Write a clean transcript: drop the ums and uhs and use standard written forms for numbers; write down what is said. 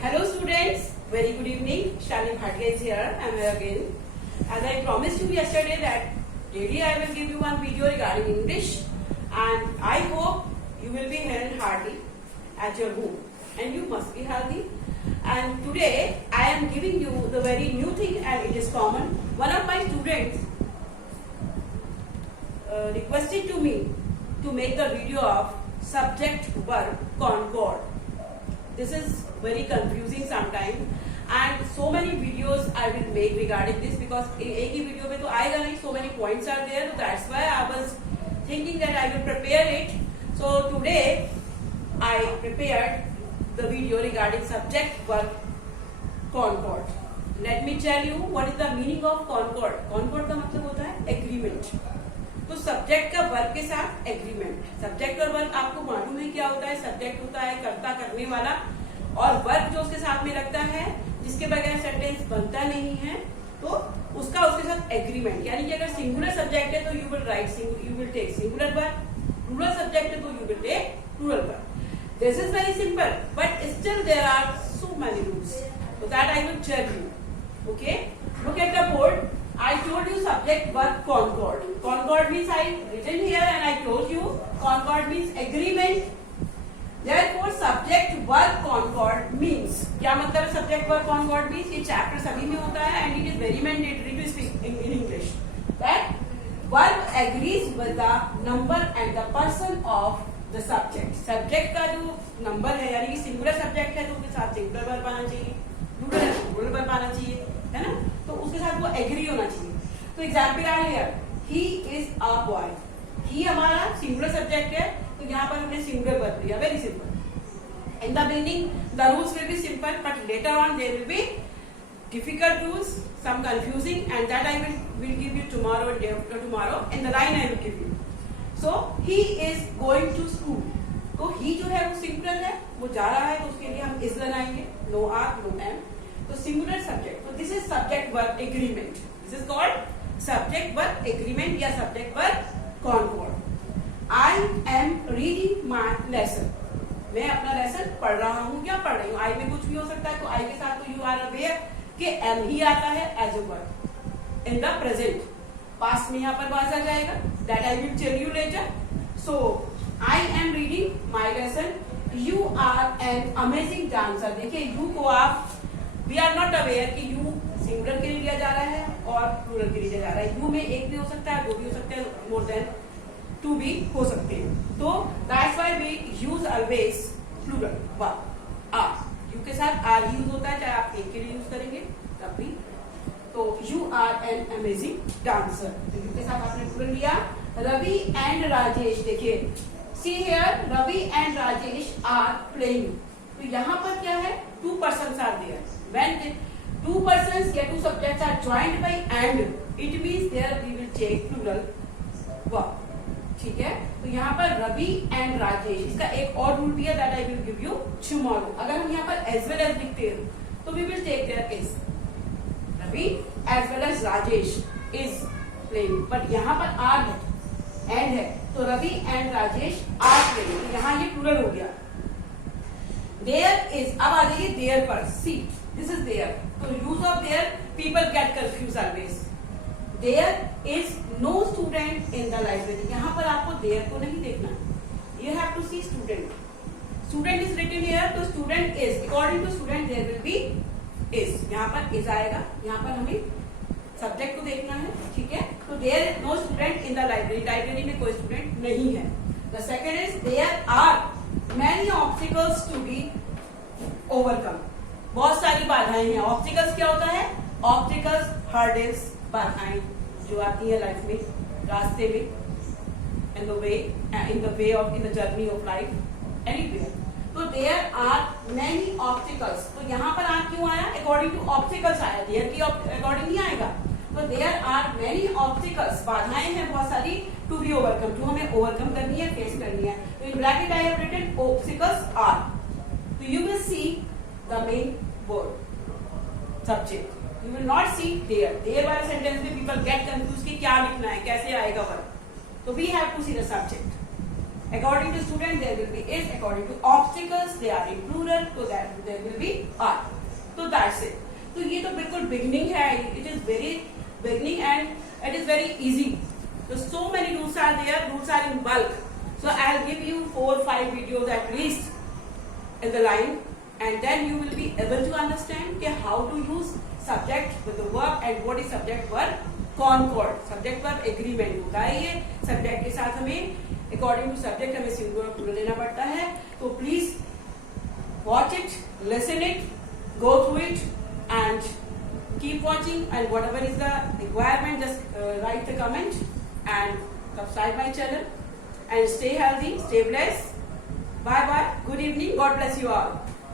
Hello students, very good evening. Shani Bhatia is here. I am here again. As I promised you yesterday that daily I will give you one video regarding English, and I hope you will be healthy and hearty at your home, and you must be healthy. And today I am giving you the very new thing, and it is common. One of my students requested to me to make the video of subject verb concord. This is very confusing sometimes, and so many videos I will make regarding this because एक ही video में तो आएगा नहीं. So many points are there, so that's why I was thinking that I will prepare it. So today I prepared the video regarding subject verb concord. Let me tell you what is the meaning of concord. Concord का मतलब होता है agreement. तो subject का verb के साथ agreement. Subject और verb आपको मालूम है क्या होता है. सब्जेक्ट होता है कर्ता करने वाला, और वर्ब जो उसके साथ में लगता है जिसके बगैर सेंटेंस बनता नहीं है, तो उसका उसके साथ एग्रीमेंट. यानी कि अगर सिंगुलर सब्जेक्ट है तो you will take singular verb. Plural subject है तो you will take plural verb. This is very simple, but still there are so many rules, so that I will tell you. Okay, look at the board. I told you subject verb concord. Concord means I written here and I told you concord means agreement. Therefore subject verb concord means, क्या मतलब है subject verb concord means? ये chapter सभी में होता है and it is very mandatory to speak in English. That verb agrees with the number and the person of the subject. Subject का जो number है, यानी कि singular subject है तो उसके साथ singular verb आना चाहिए, plural है तो plural verb आना चाहिए, है ना. तो उसके साथ वो एग्री होना चाहिए. तो एग्जाम्पल आ गया, ही इज अ बॉय. ही हमारा सिंगुलर सब्जेक्ट है, तो यहाँ पर हमने सिंगुलर वर्ब लिया. Very simple. In the beginning the rules will be simple, but later on there will be difficult rules, some confusing, and that I will give you tomorrow, day after tomorrow. In the line I will give you. So he is going to school. तो ही जो है वो singular है, वो जा रहा है, तो उसके लिए हम इज लगाएंगे. नो आर नो एम, तो सिंगुलर सब्जेक्ट. तो this is subject verb agreement. This is called subject verb agreement या subject verb concord. I am reading my lesson. मैं अपना लेसन पढ़ रहा हूँ. क्या पढ़ रही हूँ? आई में कुछ भी हो सकता है, तो आई के साथ तो यू आर अवेयर कि एम ही आता है as a verb. In the present, past में यहाँ पर बाज आ जाएगा. That I will tell you later. So I am reading my lesson. You are an amazing dancer. देखिए यू को आप, वी आर नॉट अवेयर कि यू सिंगुलर के लिए लिया जा रहा है और प्लूरल के लिए लिया जा रहा है. यू में एक भी हो सकता है, दो भी हो सकते हैं, मोर देन टू भी हो सकते हैं. तो that's why we use always plural verb. Are, you के साथ आर यूज होता है, चाहे आप एक के लिए यूज करेंगे तब भी. तो you are an amazing dancer, तो यू के साथ आपने प्लूरल लिया. रवि एंड राजेश. देखिए see here, Ravi and Rajesh are playing. तो यहाँ पर क्या है, two persons are there. When the two persons या two subjects are joined by and, it means there we will take plural verb. ठीक है. तो यहाँ पर रवि एंड राजेश, इसका एक और रूल भी है, that I will give you tomorrow. अगर हम यहाँ पर एज वेल एज लिखते हैं तो we will take there is. Ravi as well as Rajesh is playing, but यहाँ पर आर है, एंड है, तो Ravi and Rajesh are playing. यहाँ ये प्लूरल हो गया. देयर इज, अब आ जाइए देयर पर. सी, this is there. So use of there, people get confused always. There is no student in the library. यहाँ पर आपको there को नहीं देखना. You have to see student. Student is written here, तो student is. According to student there will be is. यहाँ पर is आएगा. यहाँ पर हमें subject को देखना है. ठीक है. तो there is no student in the library. Library में कोई student नहीं है. The second is there are many obstacles to be overcome. बहुत सारी बाधाएं हैं. ऑब्स्टिकल्स क्या होता है? ऑब्स्टिकल्स, हर्डल्स, बाधाएं जो आती है लाइफ में, रास्ते में, in the way of, in the journey of life, anywhere. तो देयर आर मेनी ऑब्स्टिकल्स. तो यहाँ पर आ क्यों आया? अकॉर्डिंग टू ऑब्स्टिकल्स आया, देयर की अकॉर्डिंग नहीं आएगा. तो देयर आर मेनी ऑब्स्टिकल्स, बाधाएं हैं बहुत सारी, टू बी ओवरकम, जो हमें ओवरकम करनी है, फेस करनी है. तो in bracket I have written obstacles are. तो you will see the main word subject. You will not see there. There वाले sentence में people get confused कि क्या लिखना है, कैसे आएगा वर्ब. तो we have to see the subject. According to student, there will be is. According to obstacles, they are in plural, so that there will be are. So that's it. तो ये तो बिल्कुल beginning है. It is very beginning and it is very easy. So many rules are there. Rules are in bulk. So I'll give you 4 or 5 videos at least in the line, and then you will be able to understand how to use subject with the verb and what is subject verb concord. Subject verb agreement होता है ये. Subject के साथ हमें according to subject हमें singular plural लेना पड़ता है. तो please watch it, listen it, go through it, and keep watching. And whatever is the requirement, just write the comment and subscribe my channel. And stay healthy, stay blessed. Bye bye. Good evening. God bless you all.